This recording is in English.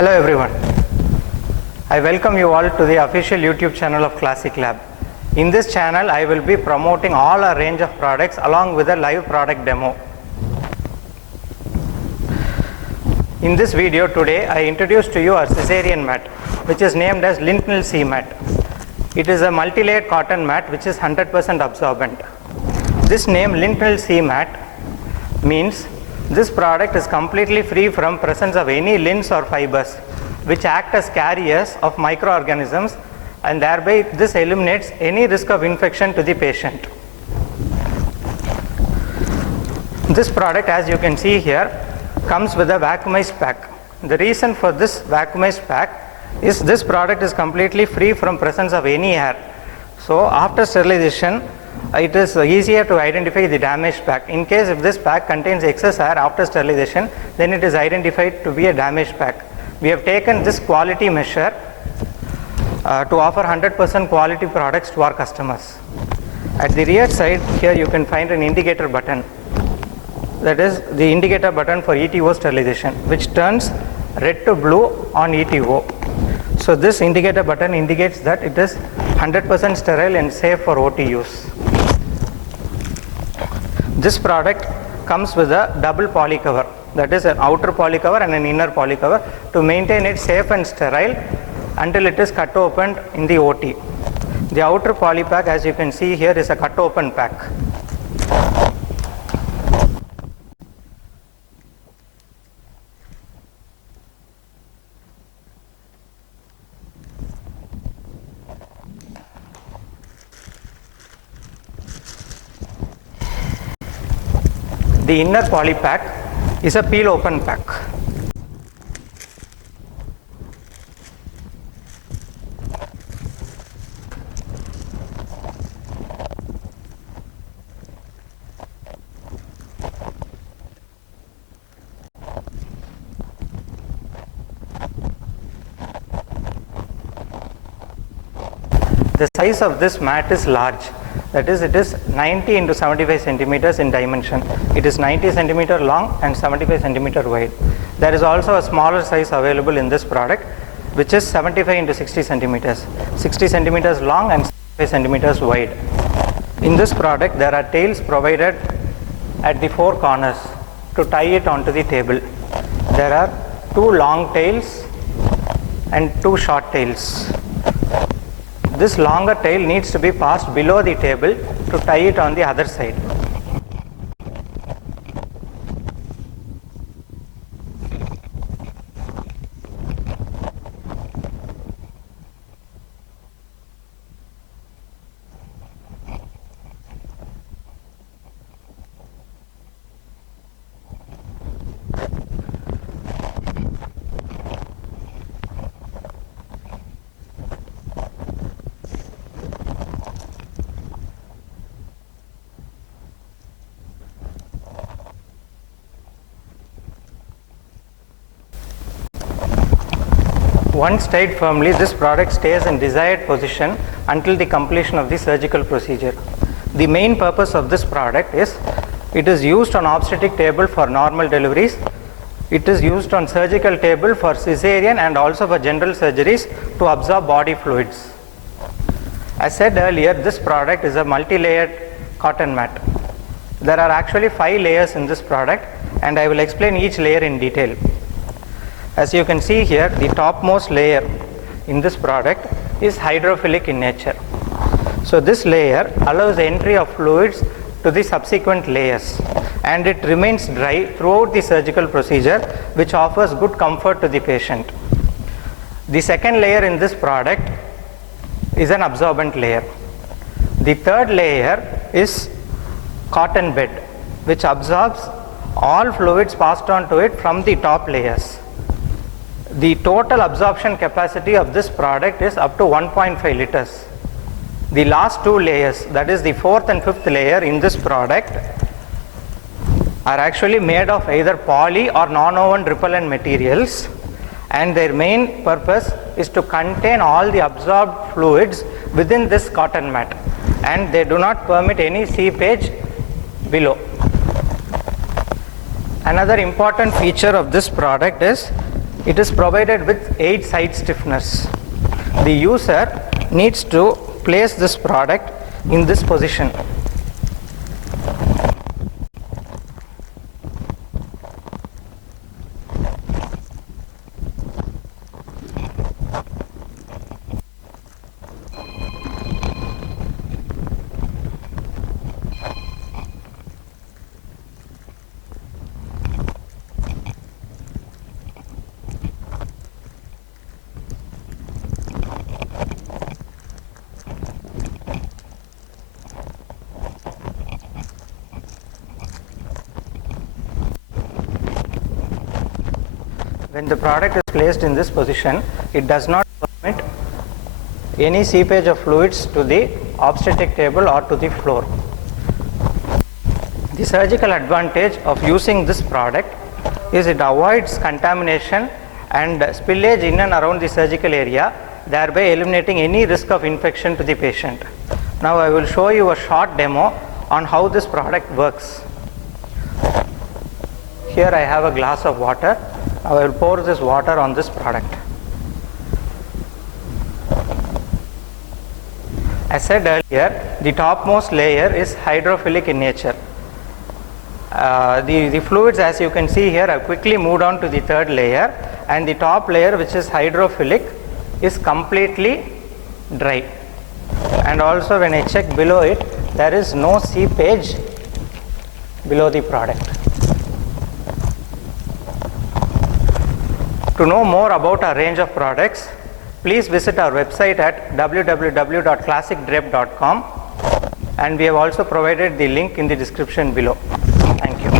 Hello everyone. I welcome you all to the official YouTube channel of Classic Lab. In this channel, I will be promoting all our range of products along with a live product demo. In this video today, I introduce to you our Caesarean mat, which is named as Lintnil C mat. It is a multi-layered cotton mat which is 100% absorbent. This name Lintnil C mat means this product is completely free from presence of any lins or fibers which act as carriers of microorganisms, and thereby this eliminates any risk of infection to the patient. This product, as you can see here, comes with a vacuumized pack. The reason for this vacuumized pack is this product is completely free from presence of any air. So after sterilization, it is easier to identify the damaged pack. In case if this pack contains excess air after sterilization, then it is identified to be a damaged pack. We have taken this quality measure to offer 100% quality products to our customers. At the rear side here you can find an indicator button. That is the indicator button for ETO sterilization, which turns red to blue on ETO. So this indicator button indicates that it is 100% sterile and safe for OT use. This product comes with a double poly cover, that is an outer poly cover and an inner poly cover, to maintain it safe and sterile until it is cut open in the OT. The outer poly pack, as you can see here, is a cut open pack. The inner poly pack is a peel open pack. The size of this mat is large. That is, it is 90 into 75 centimeters in dimension. It is 90 centimeter long and 75 centimeter wide. There is also a smaller size available in this product, which is 75 into 60 centimeters. 60 centimeters long and 75 centimeters wide. In this product, there are tails provided at the four corners to tie it onto the table. There are two long tails and two short tails. This longer tail needs to be passed below the table to tie it on the other side. Once tied firmly, this product stays in desired position until the completion of the surgical procedure. The main purpose of this product is it is used on obstetric table for normal deliveries. It is used on surgical table for cesarean and also for general surgeries to absorb body fluids. As said earlier, this product is a multi-layered cotton mat. There are actually 5 layers in this product, and I will explain each layer in detail. As you can see here, the topmost layer in this product is hydrophilic in nature. So this layer allows the entry of fluids to the subsequent layers, and it remains dry throughout the surgical procedure, which offers good comfort to the patient. The second layer in this product is an absorbent layer. The third layer is cotton bed, which absorbs all fluids passed on to it from the top layers. The total absorption capacity of this product is up to 1.5 liters. The last 2 layers, that is the 4th and 5th layer in this product, are actually made of either poly or non-woven repellent materials, and their main purpose is to contain all the absorbed fluids within this cotton mat, and they do not permit any seepage below. Another important feature of this product is It is provided with 8 side stiffeners. The user needs to place this product in this position. When the product is placed in this position, it does not permit any seepage of fluids to the obstetric table or to the floor. The surgical advantage of using this product is it avoids contamination and spillage in and around the surgical area, thereby eliminating any risk of infection to the patient. Now I will show you a short demo on how this product works. Here I have a glass of water. I will pour this water on this product. As said earlier, the topmost layer is hydrophilic in nature. The fluids, as you can see here, have quickly moved on to the third layer, and the top layer, which is hydrophilic, is completely dry. And also when I check below it, there is no seepage below the product. To know more about our range of products, please visit our website at www.classicdrape.com, and we have also provided the link in the description below. Thank you.